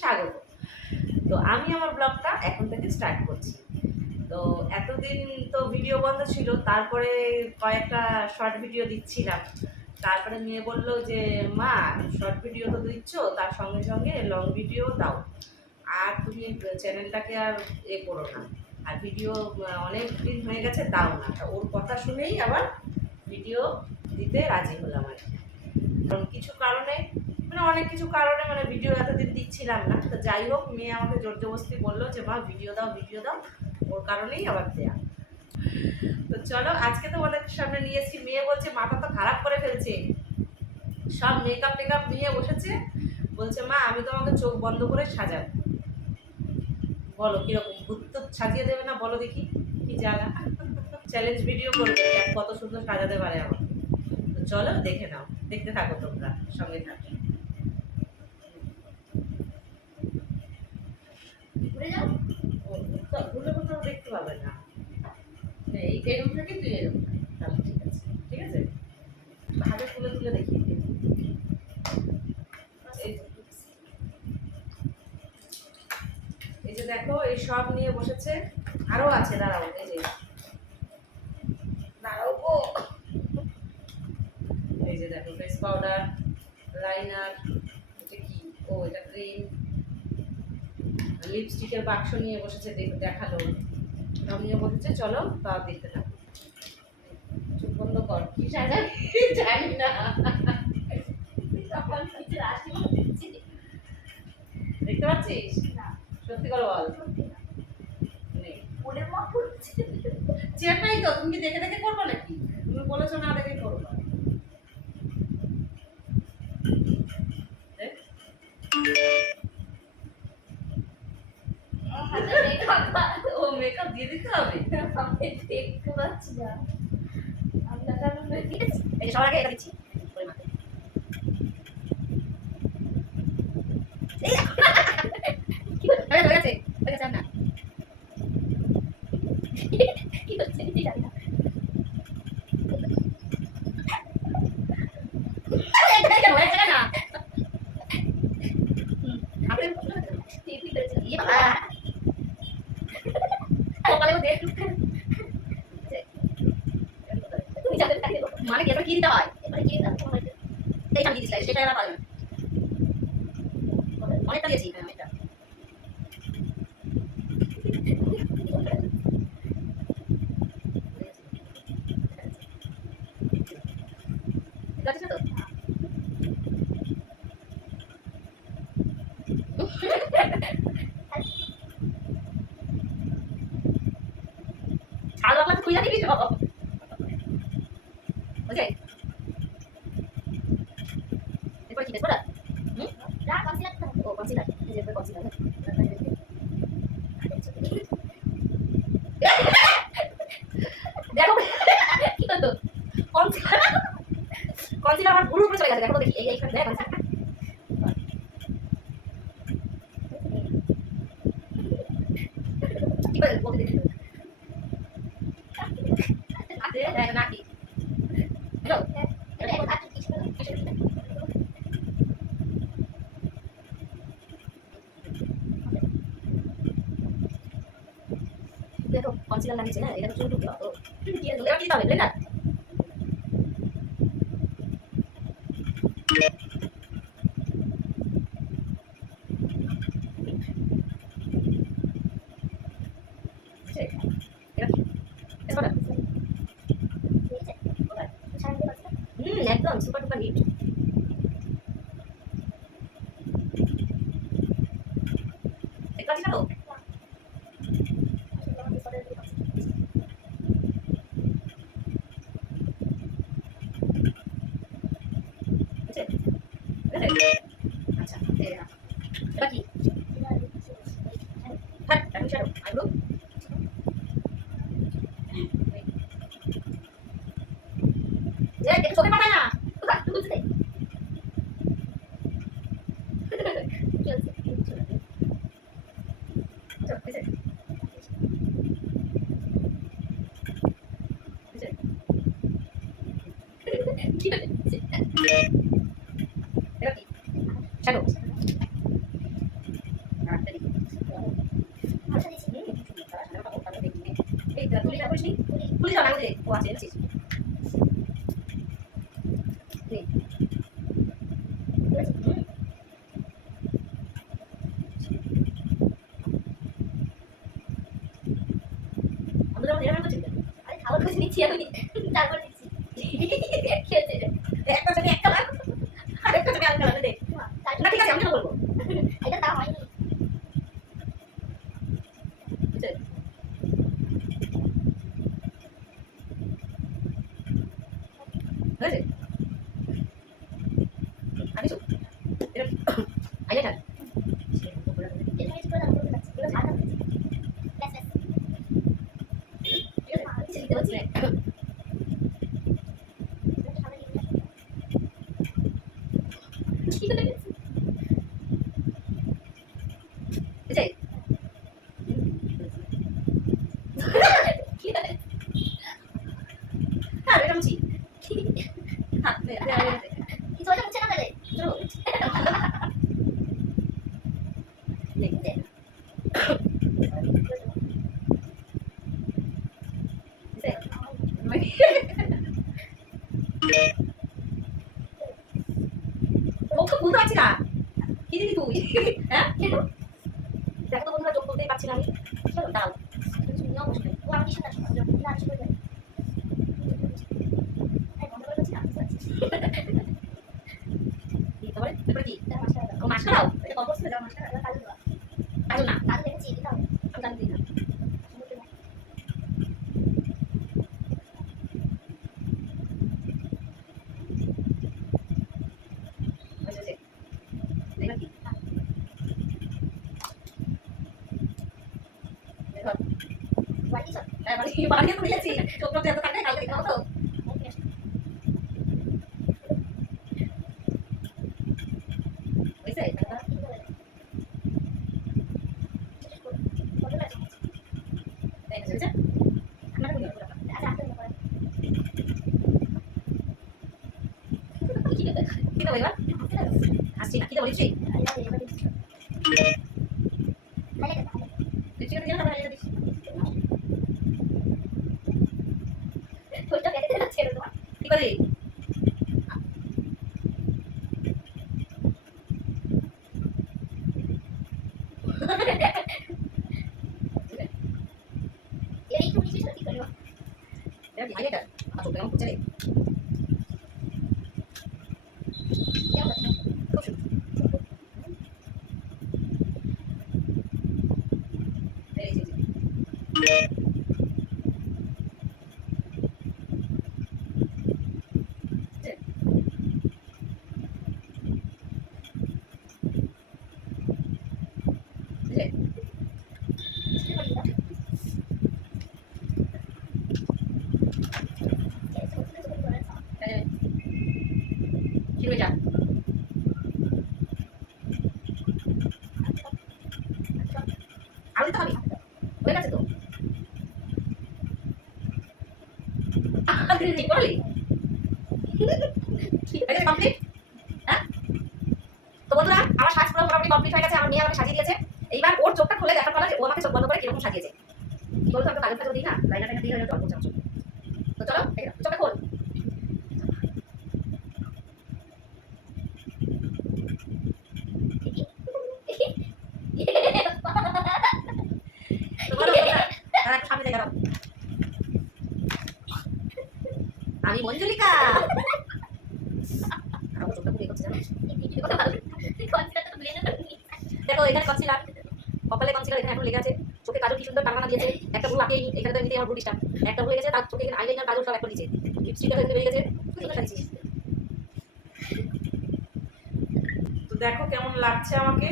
স্বাগত। তো আমি আমার ব্লগটা এখন থেকে স্টার্ট করছি। তো এতদিন তো ভিডিও বন্ধ ছিল, তারপরে কয়েকটা শর্ট ভিডিও দিচ্ছিলাম। তারপরে মেয়ে বলল যে মা, শর্ট ভিডিও তো দিচ্ছ, তার সঙ্গে সঙ্গে লং ভিডিও দাও, আর তুমি চ্যানেলটাকে আর করো না, আর ভিডিও অনেক দিন হয়ে গেছে দাও না। তা ওর কথা শুনেই আবার ভিডিও দিতে রাজি হলাম আর কি। কারণ কিছু কারণে, মানে অনেক কিছু কারণে মানে ভিডিও এতদিন দিচ্ছিলাম না। তো যাই হোক, মেয়ে আমাকে জোর জবরদস্তি বললো যে মা ভিডিও দাও ভিডিও দাও, ওর কারণেই আবার দেয়া। তো চলো, আজকে তো ওদের সামনে নিয়েছি। মেয়ে বলছে মাথা তো খারাপ করে ফেলছে, সব মেকআপ টেকআপ নিয়ে বসেছে, বলছে মা আমি তোমাকে চোখ বন্ধ করে সাজাবো। বলো কিরকম, ভূত তো সাজিয়ে দেবে না? বলো দেখি কি জায়গা। চ্যালেঞ্জ ভিডিও করবে কত সুন্দর সাজাতে পারে আমাকে। তো চলো দেখে নাও, দেখতে থাকো তোমরা, সঙ্গে থাকো। ঘুরে কোথাও দেখতে পাবে না, এরকম থাকে, তুই এরকম থাকে, তাহলে ঠিক আছে। ঠিক আছে, হাতে তুলে তুলে দেখিয়ে দিই। এই যে দেখো, এই সব নিয়ে বসেছে, আরো আছে, দাঁড়াও, এই যে দাঁড়াও গো, এই যে দেখো ফেস পাউডার, লাইনার, এটা কি, ও এটা ক্রিম, লিপস্টিকের বাক্স নিয়ে বসেছে, দেখালো, সব নিয়ে বসেছে। চলো তাও দেখতে থাকো। চোখ বন্ধ কর, কি সাজা জানি না, দেখতে পাচ্ছিস? সত্যি করে বল। চেয়ারটাই তো, তুমি কি দেখে দেখে করবো নাকি? তুমি বলেছো না দেখে করবো। ও মেকআপ দিয়ে দিতে হবে, দেখতে পাচ্ছি না। এই সবার আগে এটা দিচ্ছি। কি হচ্ছে কি জানি না। মানে কি, এটা কি দিতে হয়? এইটা আমি দিয়েছি, সেটা এরা পারবে না। অনেকটা দিয়েছি, হ্যাঁ অনেকটা। ঠিক আছে তো? ছাড় বাবা, তুই জানি কি সব বুঝে। এরপর কি দেখো না? যা কনসিলার ও কনসিলার, এই যে কনসিলার। দেখো কি করতো, কনসিলার, কনসিলার আমার পুরো উপরে চলে গেছে। দেখো তো দেখি, এইখানে দেখ কনসিলার। কি করে বলতে দেখি আছে, দেখ না কি হ্যালো, দেখো কনসিলার লাগিয়েছে না, এটা তো চুল টুকলো। ও কি এবার কি হবে ব্লেন্ডার? একদম সুপার টুপার হিট। দেখতে পাচ্ছি না তো? আচ্ছা এটা কি? হ্যাঁ আমি শ্যাডো আইব্রো। চোখে পাঠায় না, বুঝতে শ্যাডো করিসনি? খুলে যাও না দে। ও আছে এনেছিস। নে। হুম। আমাদের আবার এরকম করছিস কেন? আরে খাবার খুঁজে নিচ্ছি আমি, তারপর দিচ্ছি। খেয়েছে একটা ছেলে একটা লাখ আরেকটা ছেলে আরেকটা লাখ দে। না ঠিক আছে আমি তো বলবো। এটা তা হয়নি। বুঝছে? হয়েছে? আনিসু এটা আইটা এটা কিছু করে না বলতে পারছি এটা ঝাড়া দিচ্ছি। ব্যাস ব্যাস ঠিক আছে কিছু দিতে পারছি না এটা সামনে নিয়ে আসো। কি হয়েছে? বুঝছে? কি হয়েছে? হ্যাঁ এরকম ছি হ্যাঁ দে দে দে কিছু একটা মুছে না গেলে চলো নে দে চোখ তো খুলতে পারছি না কি দিবি তুই হ্যাঁ দেখো তো বন্ধুরা চোখ খুলতেই পারছি না আমি চলো দাও নিয়ে বসবে ও আমাকে সাথে আসবে না আসবে করে যাবে। এই বন্ধ করে দিচ্ছি না তারপরে তারপরে কি এটা মাসটা ও মাসটা দাও এটা কম্পোস্ট করে দাও মাসটা এটা কাজে দাও কাজল না কাজে দেখেছি দিতে হবে আমি জানি দিই না বুঝেছে দেখো কি দেখো বাড়ি চল মানে বাড়িয়ে তো দিয়েছি চোখ টোক এত থাকে কালকে দেখাবো তো বুঝছে বুঝছে আপনাকে বলি কি দেবো এবার আসছি না কি দেবো লিপস্টিক লিপস্টিকটা দিয়ে না এটা দিচ্ছি কি করে এটা কি আইটা আর চোখ কেমন করছে রে খুব সুন্দর এই যে যে কি হয়ে যা আরো দিতে হবে হয়ে গেছে তো ঠিক করলি ঠিক আছে কমপ্লিট হ্যাঁ তো বন্ধুরা আমার সাজ পুরো মোটামুটি কমপ্লিট হয়ে গেছে আমার মেয়ে আমাকে সাজিয়ে দিয়েছে এইবার ওর চোখটা খুলে দেখার পর ও আমাকে চোখ বন্ধ করে কিরকম সাজিয়েছে কি বলতো আমি কাজল দিই না লাইনারটা দিয়ে জল করছে আমার চোখ তো চলো চোখটা খোল তো বলো বন্ধুরা তারা একটু সামনে দেখা দাও আমি মঞ্জুলিকা আমার চোখটা খুলে করছে জানো দেখো এখানে কনসিলার কপালে কনসিলার এখানে এখন লেগে আছে চোখে কাজল কি সুন্দর টাঙানো দিয়েছে একটা ব্লু আঁকে এখানে তো এমনিতেই আমার ব্লু ডিস্টার্ব একটা হয়ে গেছে তার চোখে এখানে আইলাইনার কাজল সব একটা দিয়েছে লিপস্টিক এখানে বেরিয়ে গেছে খুব সুন্দর সাজিয়েছিস তো দেখো কেমন লাগছে আমাকে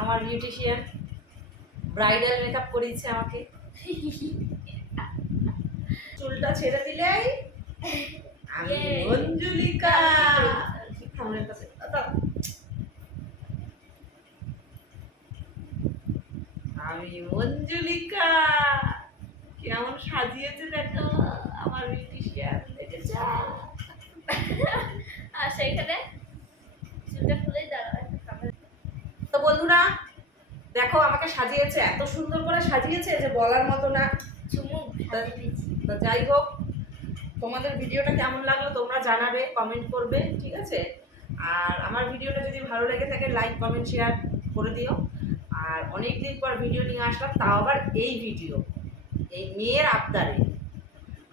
আমার বিউটিশিয়ান ব্রাইডাল মেকআপ করিয়েছে আমাকে চুলটা ছেড়ে দিলেই আমি মঞ্জুলিকা সামনের কাছে আমি মঞ্জুলিকা কেমন সাজিয়েছে দেখো আমার বিউটিশিয়ান দেখেছ আর সেইখানে চুলটা খুলেই দাঁড়ায় তো বন্ধুরা দেখো আমাকে সাজিয়েছে, এত সুন্দর করে সাজিয়েছে যে বলার মতো না। চুমু সাজিয়ে দিয়েছি। তো যাই হোক, তোমাদের ভিডিওটা কেমন লাগলো তোমরা জানাবে, কমেন্ট করবে, ঠিক আছে? আর আমার ভিডিওটা যদি ভালো লেগে থাকে লাইক কমেন্ট শেয়ার করে দিও। আর অনেক দিন পর ভিডিও নিয়ে আসলাম, তাও আবার এই ভিডিও, এই মেয়ের আবদারে।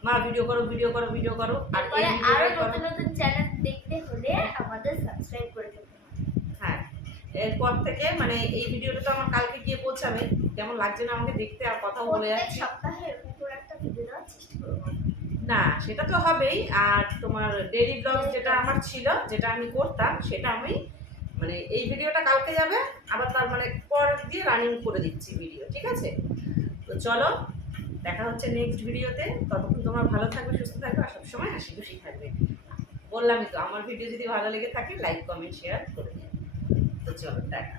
মা ভিডিও করো ভিডিও করো ভিডিও করো, আর এই তারপরে আরো ভিডিওটাই করো। নতুন নতুন চ্যানেল দেখতে হলে আমাদের সাবস্ক্রাইব করে দিতে হবে। হ্যাঁ, এরপর থেকে মানে এই ভিডিওটা তো আমার কালকে গিয়ে পৌঁছাবে। কেমন লাগছে না আমাকে দেখতে, আর কথাও বলে প্রত্যেক যাচ্ছি। সপ্তাহে এরকম করে একটা ভিডিও দেওয়ার চেষ্টা করবো। না সেটা তো হবেই, আর তোমার ডেইলি ব্লগ যেটা আমার ছিল, যেটা আমি করতাম, সেটা আমি মানে এই ভিডিওটা কালকে যাবে, আবার তার মানে পর দিয়ে রানিং করে দিচ্ছি ভিডিও, ঠিক আছে? তো চলো, দেখা হচ্ছে নেক্সট ভিডিওতে। ততক্ষণ তোমরা ভালো থাকবে, সুস্থ থাকবে, আর সবসময় হাসি খুশি থাকবে। বললামই তো, আমার ভিডিও যদি ভালো লেগে থাকে লাইক কমেন্ট শেয়ার করে দিও। তো চলো, টাটা।